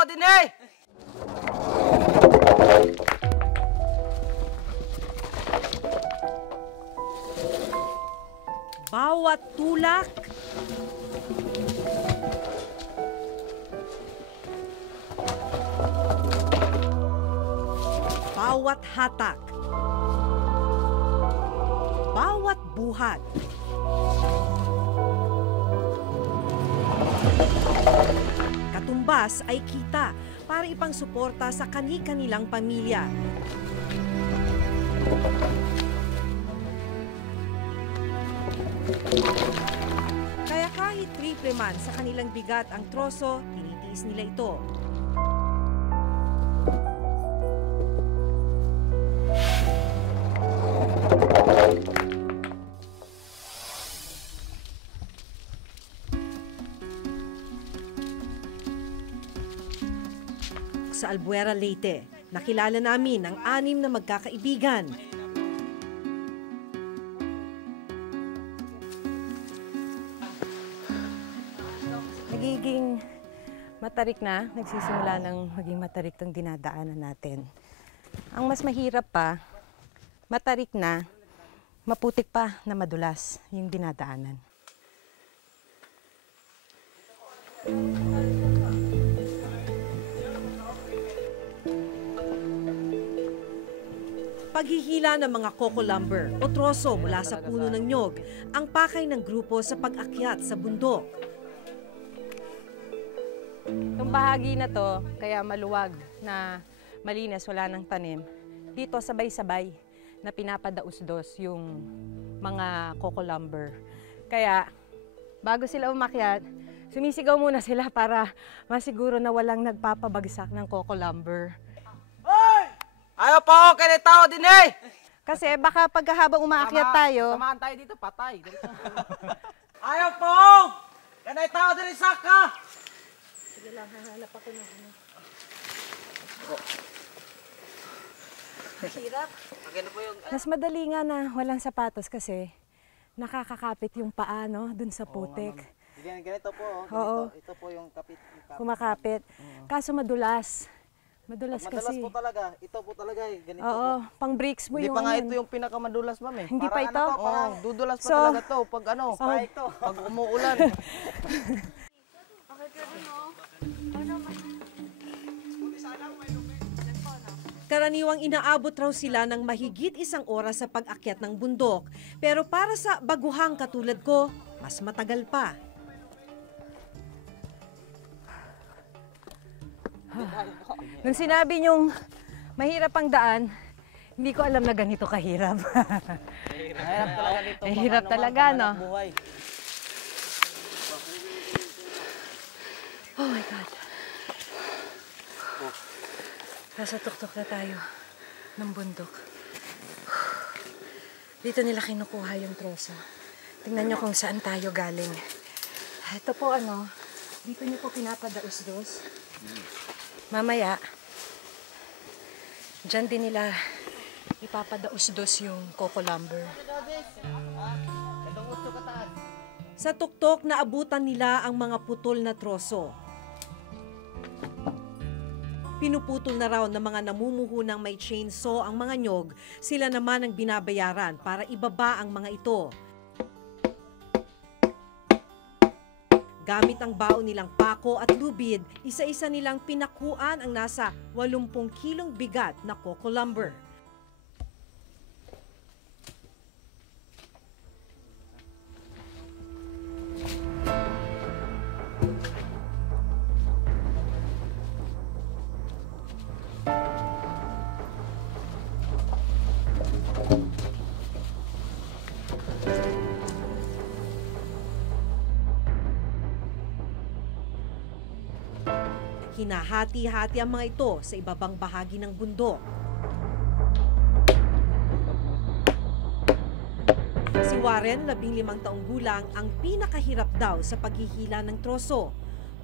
tao din eh! Bawat tulak, bawat hatak, bawat buhat, katumbas ay kita para ipangsuporta sa kani-kanilang pamilya. Kaya kahit triple man sa kanilang bigat ang troso, tinitiis nila ito. Sa Albuera, Leyte, nakilala namin ang 6 na magkakaibigan. Nagiging matarik na, nagsisimula ng maging matarik tong dinadaanan natin. Ang mas mahirap pa, matarik na, maputik pa na madulas yung dinadaanan. Paghihila ng mga coco lumber o troso mula sa puno ng nyog ang pakay ng grupo sa pag-akyat sa bundok. Itong bahagi na to, kaya maluwag na malinis, wala ng tanim. Dito sabay-sabay na pinapadausdos yung mga coco lumber. Kaya bago sila umakyat, sumisigaw muna sila para masiguro na walang nagpapabagsak ng coco lumber. Ayaw po, kaya tao din eh! Kasi baka pagkahabang umaakyat tayo, Tamaan tayo dito, patay. Ayaw po! Kaya tao din saka! sige lang, hahanap ako ng ano. Hirap. Mas madali nga na walang sapatos kasi nakakakapit yung paa, no, dun sa putik. Ganito po, Oo. Ito po yung kapit. Kumakapit. Kaso madulas. Madulas Madalas kasi. po talaga. Ito po talaga eh. Ganito Oo, po. pang bricks mo Hindi yung pa nga ano. ito yung pinakamadulas, ma'am eh. Hindi pa ito? Ano to, parang dudulas pa So, talaga to. Pag ano, oh. pag umuulan. Karaniwang inaabot raw sila ng mahigit 1 oras sa pag-akyat ng bundok. Pero para sa baguhang katulad ko, mas matagal pa. Nung sinabi niyong mahirap ang daan, hindi ko alam na ganito kahirap. Mahirap talaga dito. Mahirap talaga, no? Buhay. Oh my God. Nasa tuktok na tayo ng bundok. Dito nila kinukuha yung troso. Tingnan nyo kung saan tayo galing. Ito po ano, dito nyo po pinapadausdos. Mamaya, dyan din nila ipapadausdos yung coco lumber. Sa tuktok, naabutan nila ang mga putol na troso. Pinuputol na raw ng mga namumuhunang may chainsaw ang mga nyog, sila naman ang binabayaran para ibaba ang mga ito. Gamit ang baon nilang pako at lubid, isa-isa nilang pinakuan ang nasa 80 kilong bigat na coco lumber. Hinahati-hati ang mga ito sa ibabang bahagi ng bundok. Si Warren, 15 taong gulang, ang pinakahirap daw sa paghihila ng troso.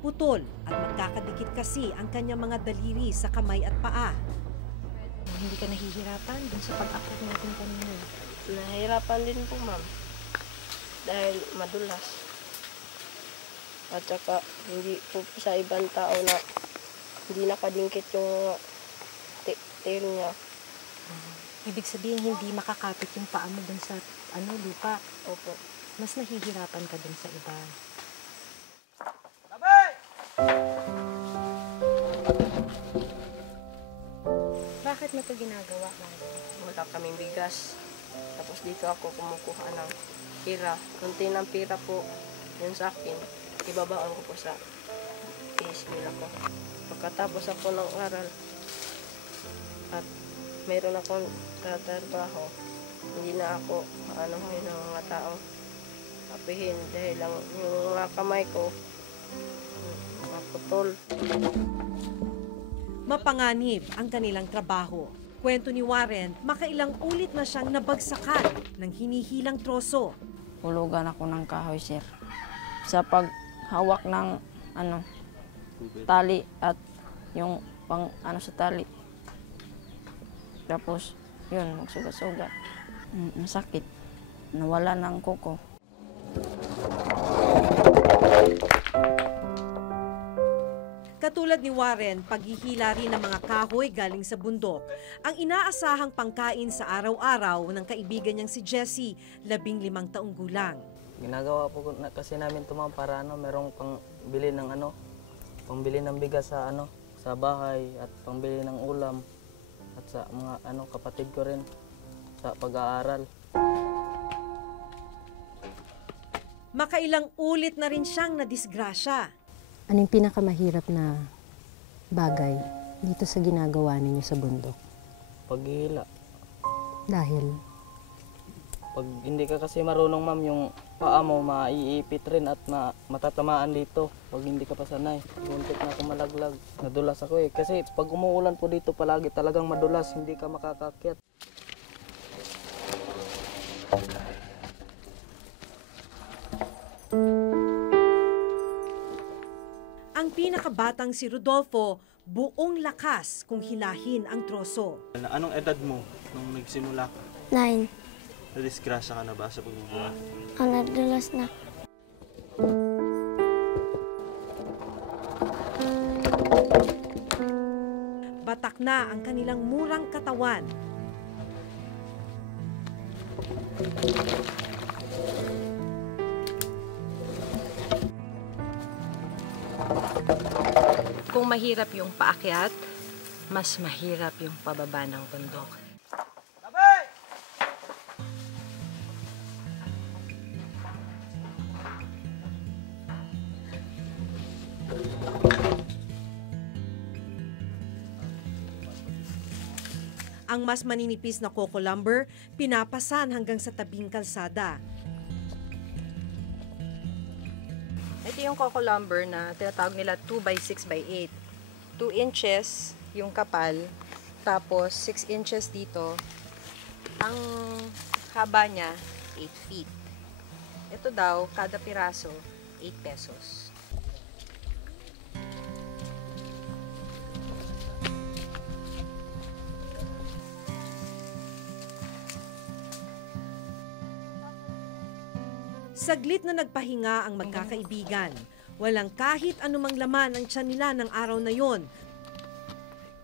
Putol at magkakadikit kasi ang kanyang mga daliri sa kamay at paa. Hindi ka nahihirapan dun sa pag-akyat natin kanina? Nahirapan din po, ma'am. Dahil madulas. At saka hindi po sa ibang tao na hindi nakadingkit yung tail niya. Ibig sabihin, hindi makakapit yung paa mo dun sa lupa. Opo. Mas nahihirapan ka dun sa iba. Tabi! Bakit mo ito ginagawa, Mari? Wala kaming bigas. Tapos dito ako kumukuha ng pira. Kunti ng pira po yun sa akin. Ibabaon ko po sa case nila ko. Pagkatapos ako ng aral at mayroon akong tatrabaho, hindi na ako maanuhin ng mga tao apihin dahil lang yung mga kamay ko maputol. Mapanganib ang kanilang trabaho. Kwento ni Warren, makailang ulit na siyang nabagsakan ng hinihilang troso. Hulugan ako ng kahoy, sir. Sa paghawak ng tali at yung pang sa tali. Tapos, yun, magsugat-sugat. Masakit. Nawala ng kuko. Katulad ni Warren, paghihila rin ng mga kahoy galing sa bundok ang inaasahang pangkain sa araw-araw ng kaibigan niyang si Jessie, 15 taong gulang. Ginagawa po kasi namin ito mga para merong pangbili ng pangbili ng bigas sa sa bahay at pangbili ng ulam at sa mga kapatid ko rin sa pag-aaral. Makailang ulit na rin siyang nadisgrasya. Ano yung pinakamahirap na bagay dito sa ginagawa ninyo sa bundok? Paghihila. Dahil? Pag hindi ka kasi marunong, ma'am, yung paa mo maiipit rin at matatamaan dito. Pag hindi ka pa sanay, muntik na ako malaglag. Nadulas ako eh. Kasi pag umuulan po dito palagi talagang madulas, hindi ka makakakyat. Ang pinakabatang si Rodolfo, buong lakas kung hilahin ang troso. Anong edad mo nung nagsimula ka? 9. Nadisgrasya ka na ba sa pagbubuhat? Ang nadulas na. Batak na ang kanilang murang katawan. Kung mahirap yung paakyat, mas mahirap yung pababa ng bundok. Tabi! Ang mas maninipis na coco lumber, pinapasan hanggang sa tabing kalsada. Ito yung coco lumber na tinatawag nila 2x6x8. 2 inches yung kapal, tapos 6 inches dito. Ang haba niya, 8 feet. Ito daw, kada piraso, 8 pesos. Saglit na nagpahinga ang magkakaibigan. Walang kahit anumang laman ang tiyan nila ng araw na yon.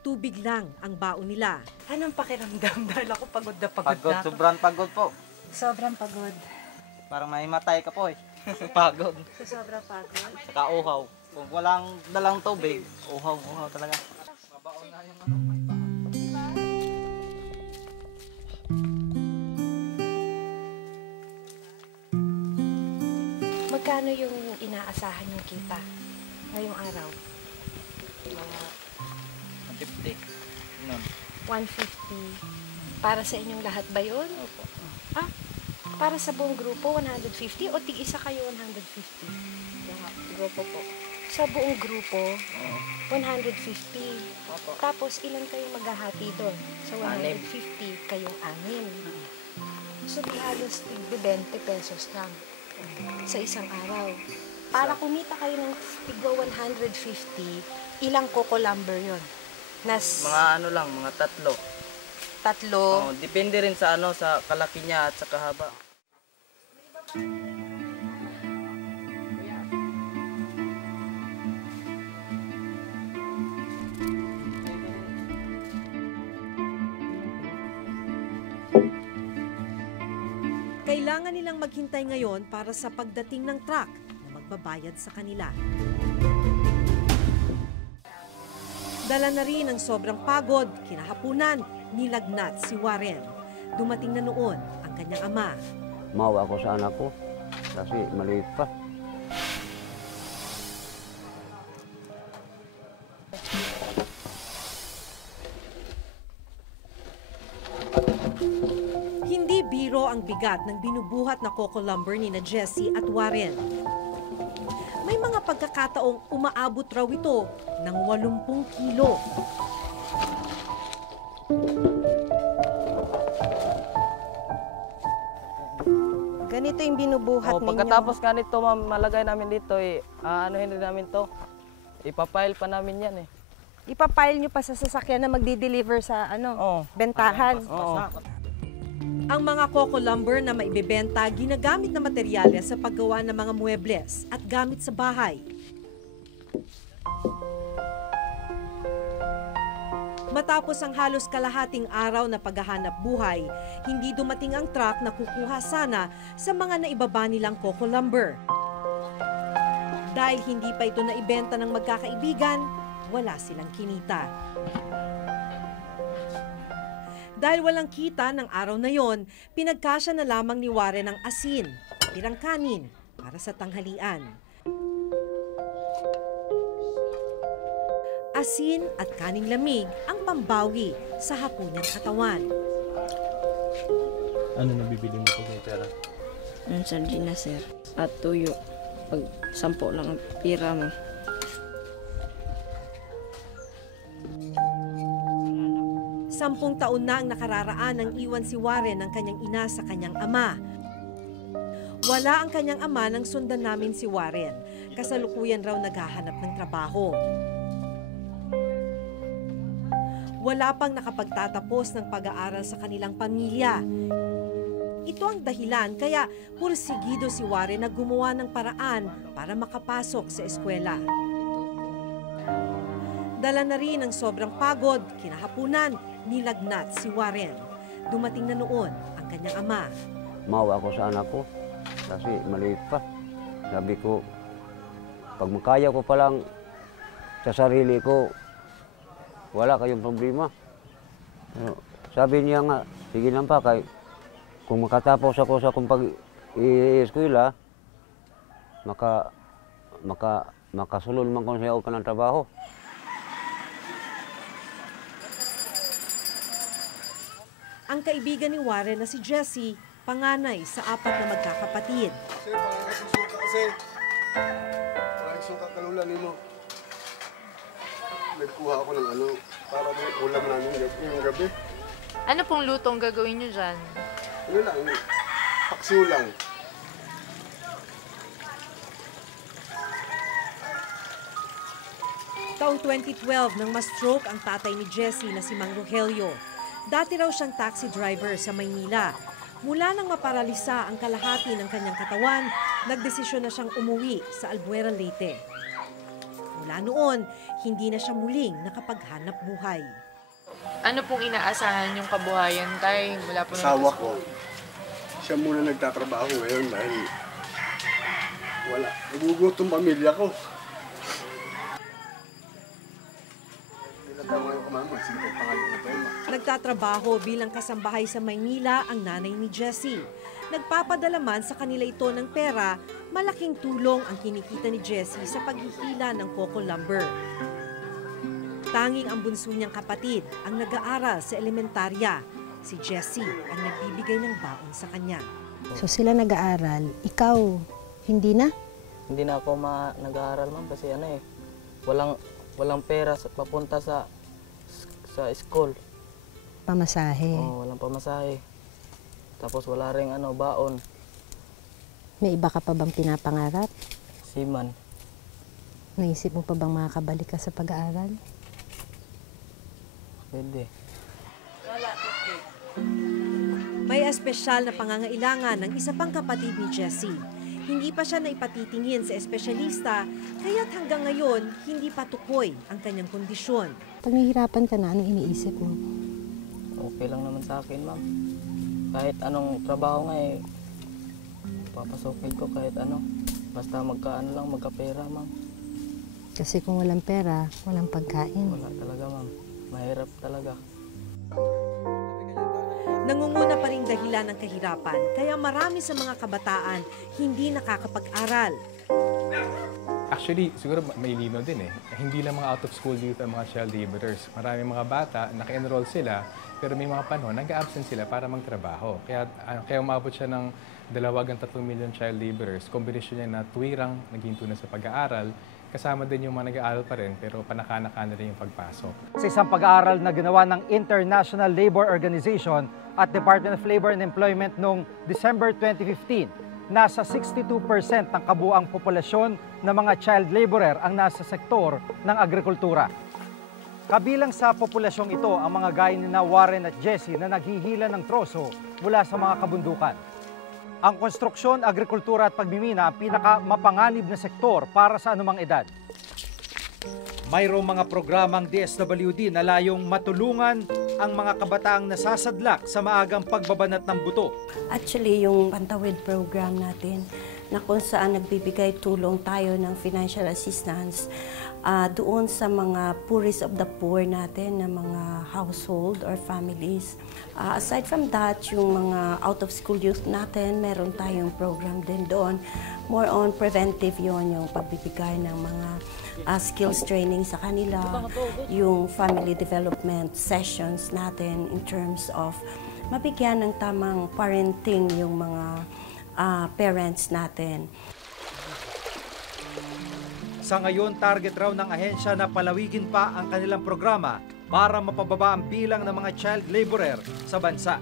Tubig lang ang baon nila. Anong pakiramdam? Dahil ako pagod na Pagod, sobrang pagod po. Sobrang pagod. Parang maimatay ka po eh. Pagod. Sobrang pagod. Saka uhaw. Kung walang dalang tubig, uhaw talaga. Magkano yung inaasahan yung kita ngayong araw? Mga 50. Nun. 150. Para sa inyong lahat ba yun? Opo. Ah, para sa buong grupo, 150? O tig-isa kayo, 150? Grupo po. Sa buong grupo, Oo. 150. Opo. Tapos, ilan kayong maghahati doon? Sa 150, kayong 6. So, di halos tig-20 pesos lang sa isang araw. Para kumita kayo ng tigwa 150, ilang coco lumber yon? Mga lang, mga tatlo. Tatlo. Oh, depende rin sa sa kalaki niya at sa kahaba. Kailangan nilang maghintay ngayon para sa pagdating ng truck na magbabayad sa kanila. Dala na rin ang sobrang pagod, kinahapunan, nilagnat si Warren. Dumating na noon ang kanyang ama. Maawa ako sa anak ko kasi maliit pa. Hindi biro ang bigat ng binubuhat na coco lumber ni na Jessie at Warren. May mga pagkakataong umaabot raw ito ng 80 kilo. Ganito yung binubuhat ninyo. Pagkatapos nga nito, ma'am, malagay namin dito, anuhin rin namin to. Ipapile pa namin yan eh. Ipapile nyo pa sa sasakyan na magdi-deliver sa bentahan. Oo. Ang mga coco lumber na maibebenta ginagamit na materyales sa paggawa ng mga muebles at gamit sa bahay. Matapos ang halos kalahating araw na paghahanap buhay, hindi dumating ang truck na kukuha sana sa mga naibaba nilang coco lumber. Dahil hindi pa ito naibenta ng magkakaibigan, wala silang kinita. Dahil walang kita ng araw na yon, pinagkasya na lamang ni Warren ang asin, tirang kanin, para sa tanghalian. Asin at kaning lamig ang pambawi sa hapunang katawan. Ano nabibili mo pag may pera? Yung sardinas, sir. At tuyo. Pag 10 lang ang pira mo. Sampung taon na ang nakararaan nang iwan si Warren ng kanyang ina sa kanyang ama. Wala ang kanyang ama nang sundan namin si Warren. Kasalukuyan raw naghahanap ng trabaho. Wala pang nakapagtatapos ng pag-aaral sa kanilang pamilya. Ito ang dahilan kaya pursigido si Warren na gumawa ng paraan para makapasok sa eskwela. Dala na rin ang sobrang pagod, kinahapunan, nilagnat si Warren. Dumating na noon ang kanyang ama. Maawa ako sa anak ko kasi maliit pa. Sabi ko, pag makaya ko pa lang sa sarili ko, wala kayong problema. Sabi niya nga, sige lang pa, kung makatapos ako sa kung pag-i-eskwela, makasulod man ko siya ka ng trabaho. Ang kaibigan ni Warren na si Jessie, panganay sa 4 na magkakapatid. Sir, parang suka kasi. Parang suka kalulan mo. Nagkuha ako ng para may ulam namin yung gabi. Ano pong lutong gagawin nyo dyan? Ano lang, paksiw lang. Taong 2012 nang ma-stroke ang tatay ni Jessie na si Mang Rogelio. Dati raw siyang taxi driver sa Maynila. Mula nang maparalisa ang kalahati ng kanyang katawan, nagdesisyon na siyang umuwi sa Albuera, Leyte. Mula noon, hindi na siya muling nakapaghanap buhay. Ano pong inaasahan yung kabuhayan, tay? Mula po Asawa ko, siya muna nagtatrabaho ngayon dahil wala. Nagugutom pamilya ko. Nagtatrabaho bilang kasambahay sa Maynila ang nanay ni Jessie. Nagpapadala man sa kanila ito ng pera, malaking tulong ang kinikita ni Jessie sa paghihila ng coco lumber. Tanging ang bunso niyang kapatid ang nag-aaral sa elementarya. Si Jessie ang nagbibigay ng baon sa kanya. So sila nag-aaral, ikaw hindi na? Hindi na ako nag-aaral, ma'am, kasi walang pera papunta sa school. Pamasahe. Oo, walang pamasahe. Tapos wala ring baon. May iba ka pa bang pinapangarap? Seaman. Naisip mo pa bang makakabalik ka sa pag-aaral? Pwede. May espesyal na pangangailangan ng isa pang kapatid ni Jessie. Hindi pa siya naipatitingin sa espesyalista, kaya't hanggang ngayon, hindi pa tukoy ang kanyang kondisyon. Pag nahihirapan ka na, anong iniisip mo? Okay lang naman sa akin, ma'am. Kahit anong trabaho nga papasokin ko kahit ano. Basta magkapera, ma'am. Kasi kung walang pera, walang pagkain. Wala talaga, ma'am. Mahirap talaga. Nangunguna pa rin dahilan ng kahirapan, kaya marami sa mga kabataan hindi nakakapag-aral. Actually, siguro may lino din eh. Hindi lang mga out-of-school youth ang mga child laborers. Maraming mga bata, naka-enroll sila, pero may mga panahon, nag-absent sila para magtrabaho. Kaya umabot siya ng 2 hanggang 3 million child laborers. Kombinasyon niya na tuwirang naghinto na sa pag-aaral, kasama din yung mga nag-aaral pa rin, pero panaka-naka na rin yung pagpasok. Sa isang pag-aaral na ginawa ng International Labor Organization at Department of Labor and Employment noong December 2015, nasa 62% ng kabuuang populasyon ng mga child laborer ang nasa sektor ng agrikultura. Kabilang sa populasyong ito ang mga gaya ni Warren at Jessie na naghihila ng troso mula sa mga kabundukan. Ang konstruksyon, agrikultura at pagmimina ang pinakamapanganib na sektor para sa anumang edad. Mayroong mga programang DSWD na layong matulungan ang mga kabataang nasasadlak sa maagang pagbabanat ng buto. Actually, yung Pantawid program natin na kung saan nagbibigay tulong tayo ng financial assistance doon sa mga poorest of the poor natin na mga household or families. Aside from that, yung mga out-of-school youth natin, meron tayong program din doon. More on preventive yon, yung pagbibigay ng mga skills training sa kanila, yung family development sessions natin in terms of mabigyan ng tamang parenting yung mga parents natin. Sa ngayon, target raw ng ahensya na palawigin pa ang kanilang programa para mapababa ang bilang ng mga child laborer sa bansa.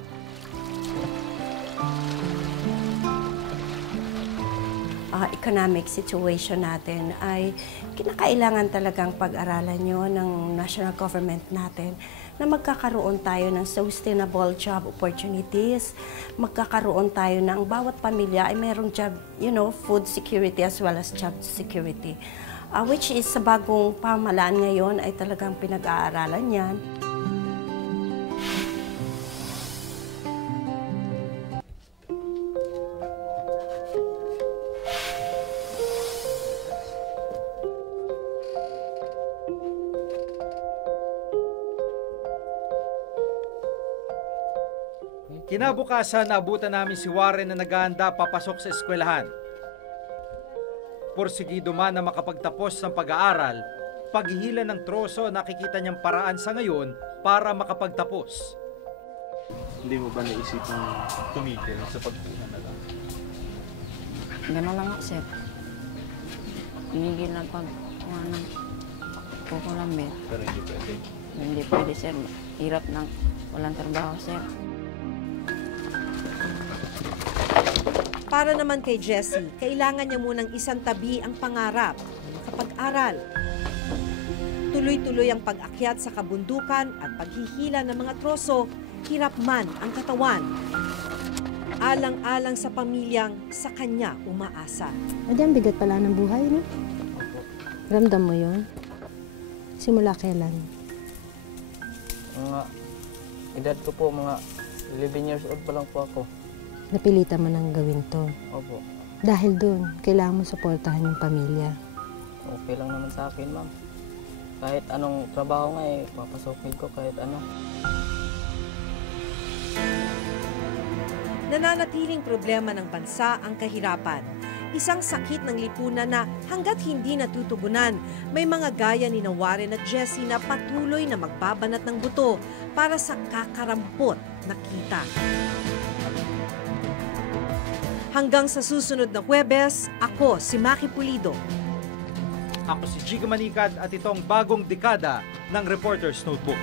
Economic situation natin ay kinakailangan talagang pag-aralan nyo ng national government natin na magkakaroon tayo ng sustainable job opportunities, magkakaroon tayo ng bawat pamilya ay merong job, food security as well as job security. Which is sa bagong pamahalaan ngayon ay talagang pinag-aaralan yan. Kinabukasan, naabutan namin si Warren na naghahanda papasok sa eskwelahan. Porsigido man na makapagtapos ng pag-aaral, paghihila ng troso nakikita niyang paraan sa ngayon para makapagtapos. Hindi mo ba naisipang tumigil sa pagkuha na lang? Gano'n lang nga, sir. Tinigil lang pag ng kukulambir. Pero hindi pwede? Hindi pwede, sir. Hirap ng walang trabaho, sir. Para naman kay Jessie, kailangan niya munang isang tabi ang pangarap, makapag-aral. Tuloy-tuloy ang pag-akyat sa kabundukan at paghihila ng mga troso, hirap man ang katawan. Alang-alang sa pamilyang sa kanya umaasa. Ang bigat pala ng buhay, no? Ramdam mo yun? Simula kailan? Mga edad ko po, mga 11 years old pa lang po ako. Napilitan mo nang gawin to. Opo. Dahil doon, kailangan mo suportahan yung pamilya. Okay lang naman sa akin, ma'am. Kahit anong trabaho nga papasokin ko kahit ano. Nananatiling problema ng bansa ang kahirapan. Isang sakit ng lipunan na hanggat hindi natutugunan, may mga gaya ni Warren at Jessie na patuloy na magbabanat ng buto para sa kakarampot na kita. Hanggang sa susunod na Huwebes, ako si Maki Pulido. Ako si Jiga Manikad at itong bagong dekada ng Reporter's Notebook.